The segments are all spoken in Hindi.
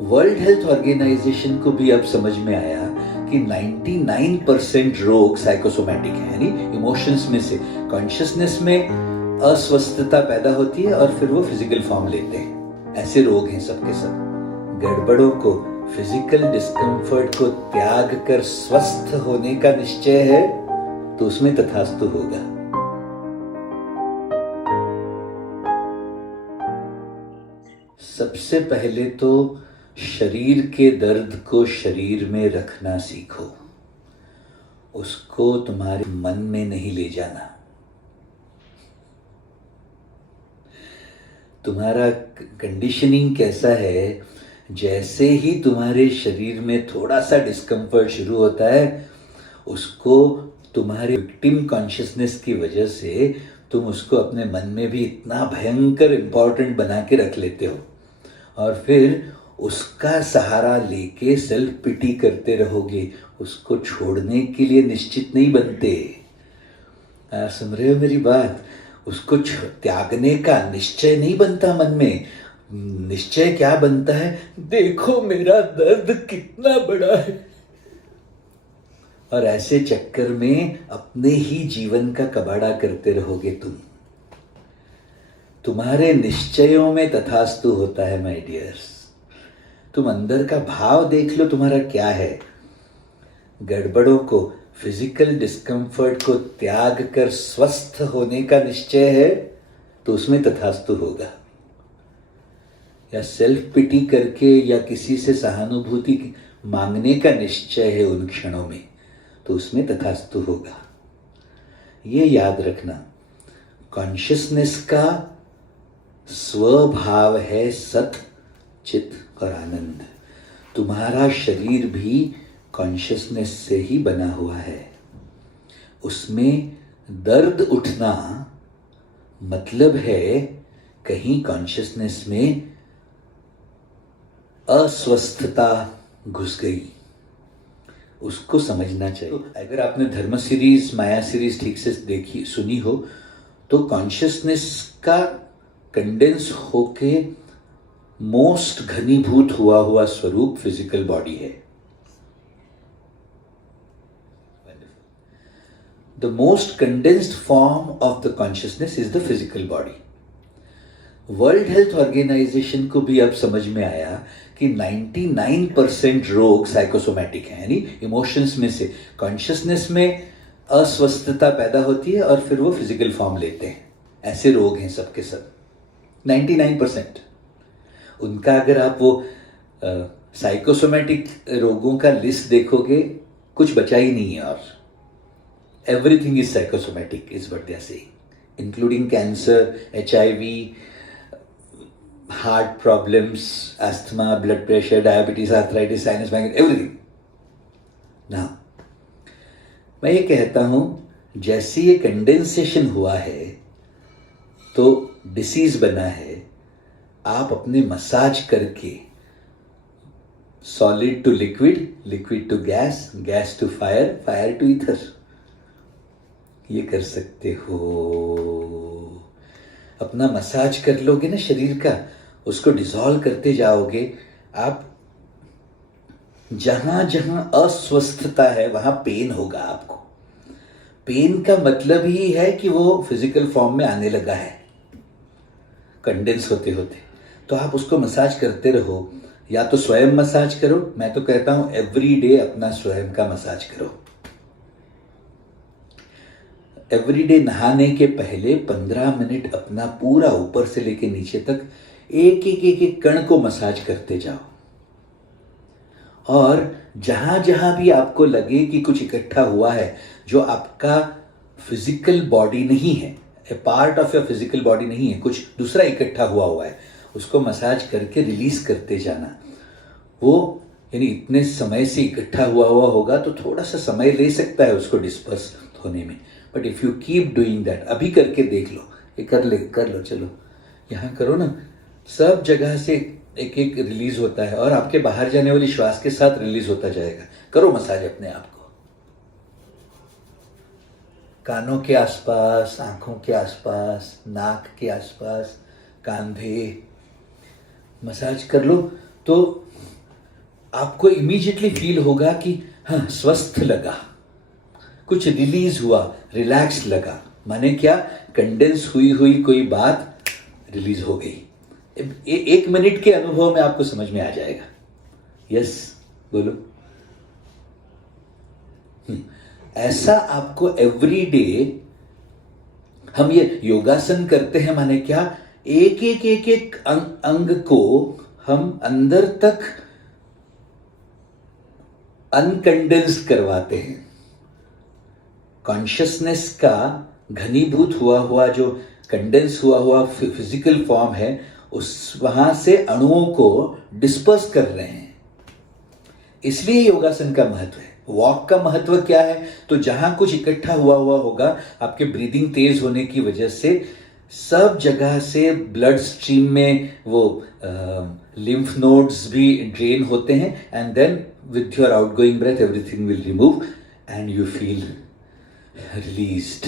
वर्ल्ड हेल्थ ऑर्गेनाइजेशन को भी अब समझ में आया कि 99% रोग साइकोसोमैटिक है, यानी इमोशंस में से कॉन्शियसनेस में अस्वस्थता पैदा होती है और फिर वो फिजिकल फॉर्म लेते हैं। ऐसे रोग हैं सबके सब। गड़बड़ों को, फिजिकल डिस्कम्फर्ट को त्याग कर स्वस्थ होने का निश्चय है तो उसमें तथास्तु होगा। सबसे पहले तो शरीर के दर्द को शरीर में रखना सीखो, उसको तुम्हारे मन में नहीं ले जाना। तुम्हारा कंडीशनिंग कैसा है, जैसे ही तुम्हारे शरीर में थोड़ा सा डिस्कम्फर्ट शुरू होता है उसको तुम्हारे विक्टिम कॉन्शियसनेस की वजह से तुम उसको अपने मन में भी इतना भयंकर इंपॉर्टेंट बना के रख लेते हो और फिर उसका सहारा लेके सेल्फ पिटी करते रहोगे, उसको छोड़ने के लिए निश्चित नहीं बनते। सुन रहे हो मेरी बात? उसको त्यागने का निश्चय नहीं बनता मन में। निश्चय क्या बनता है, देखो मेरा दर्द कितना बड़ा है। और ऐसे चक्कर में अपने ही जीवन का कबाड़ा करते रहोगे तुम। तुम्हारे निश्चयों में तथास्तु होता है माय डियर्स। तुम अंदर का भाव देख लो तुम्हारा क्या है। गड़बड़ों को, फिजिकल डिस्कम्फर्ट को त्याग कर स्वस्थ होने का निश्चय है तो उसमें तथास्तु होगा। या सेल्फ पिटी करके या किसी से सहानुभूति मांगने का निश्चय है उन क्षणों में तो उसमें तथास्तु होगा। ये याद रखना, कॉन्शियसनेस का स्वभाव है सत, चित और आनंद। तुम्हारा शरीर भी कॉन्शियसनेस से ही बना हुआ है। उसमें दर्द उठना मतलब है कहीं कॉन्शियसनेस में अस्वस्थता घुस गई, उसको समझना चाहिए। अगर आपने धर्म सीरीज, माया सीरीज ठीक से देखी सुनी हो तो कॉन्शियसनेस का कंडेंस होके मोस्ट घनीभूत हुआ स्वरूप फिजिकल बॉडी है। The most condensed form of the consciousness is the physical body. World health organization को भी अब समझ में आया कि 99% रोग साइकोसोमैटिक हैं, यानी इमोशंस में से कॉन्शियसनेस में अस्वस्थता पैदा होती है और फिर वो फिजिकल फॉर्म लेते हैं। ऐसे रोग हैं सबके सब 99%। उनका अगर आप वो साइकोसोमैटिक रोगों का लिस्ट देखोगे कुछ बचा ही नहीं है। और everything is psychosomatic is what they are saying, including cancer, HIV, heart problems, asthma, blood pressure, diabetes, arthritis, sinus, migraine, everything. ना, मैं ये कहता हूं जैसे ये कंडेंसेशन हुआ है तो डिसीज बना है, आप अपने मसाज करके solid to liquid, liquid to gas, gas to fire, fire to ether, ये कर सकते हो। अपना मसाज कर लोगे ना शरीर का, उसको डिसॉल्व करते जाओगे आप। जहां जहां अस्वस्थता है वहां पेन होगा आपको। पेन का मतलब ही है कि वो फिजिकल फॉर्म में आने लगा है कंडेंस होते होते। तो आप उसको मसाज करते रहो, या तो स्वयं मसाज करो, मैं तो कहता हूं एवरी डे अपना स्वयं का मसाज करो। एवरीडे नहाने के पहले 15 मिनट अपना पूरा ऊपर से लेके नीचे तक एक कण को मसाज करते जाओ। और जहां जहां भी आपको लगे कि कुछ इकट्ठा हुआ है जो आपका फिजिकल बॉडी नहीं है, a part of your physical body नहीं है, कुछ दूसरा इकट्ठा हुआ है, उसको मसाज करके रिलीज करते जाना। वो यानी इतने समय से इकट्ठा हुआ होगा तो थोड़ा सा समय ले सकता है उसको डिस्पर्स होने में, but if you keep doing that, अभी करके देख लो, ये कर लो, चलो यहाँ करो ना, सब जगह से एक एक रिलीज होता है और आपके बाहर जाने वाली श्वास के साथ रिलीज होता जाएगा। करो मसाज अपने आप को, कानों के आसपास, आंखों के आसपास, नाक के आसपास, कंधे, मसाज कर लो तो आपको इमीडिएटली फील होगा कि हाँ स्वस्थ लगा, कुछ रिलीज हुआ, रिलैक्स लगा। माने क्या, कंडेंस हुई हुई कोई बात रिलीज हो गई। एक मिनट के अनुभव में आपको समझ में आ जाएगा। यस बोलो। ऐसा आपको एवरी डे, हम ये योगासन करते हैं माने क्या, एक एक एक एक अंग को हम अंदर तक अनकंडेंस करवाते हैं। कॉन्शियसनेस का घनीभूत हुआ हुआ जो कंडेंस हुआ हुआ फिजिकल फॉर्म है, उस वहां से अणुओं को डिस्पर्स कर रहे हैं। इसलिए योगासन का महत्व है। वॉक का महत्व क्या है, तो जहां कुछ इकट्ठा हुआ हुआ होगा, आपके ब्रीदिंग तेज होने की वजह से सब जगह से ब्लड स्ट्रीम में वो लिम्फ नोड्स भी ड्रेन होते हैं, and then with your outgoing breath everything will remove and you feel released.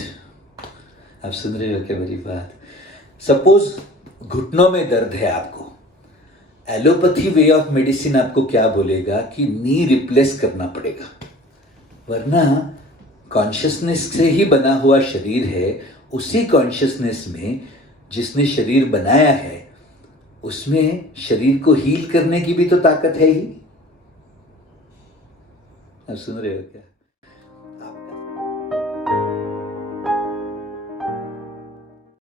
आप सुन रहे हो क्या मेरी बात? सपोज घुटनों में दर्द है आपको, एलोपैथी वे ऑफ मेडिसिन आपको क्या बोलेगा कि नी रिप्लेस करना पड़ेगा, वरना कॉन्शियसनेस से ही बना हुआ शरीर है। उसी कॉन्शियसनेस में जिसने शरीर बनाया है, उसमें शरीर को हील करने की भी तो ताकत है ही। आप सुन रहे हो क्या?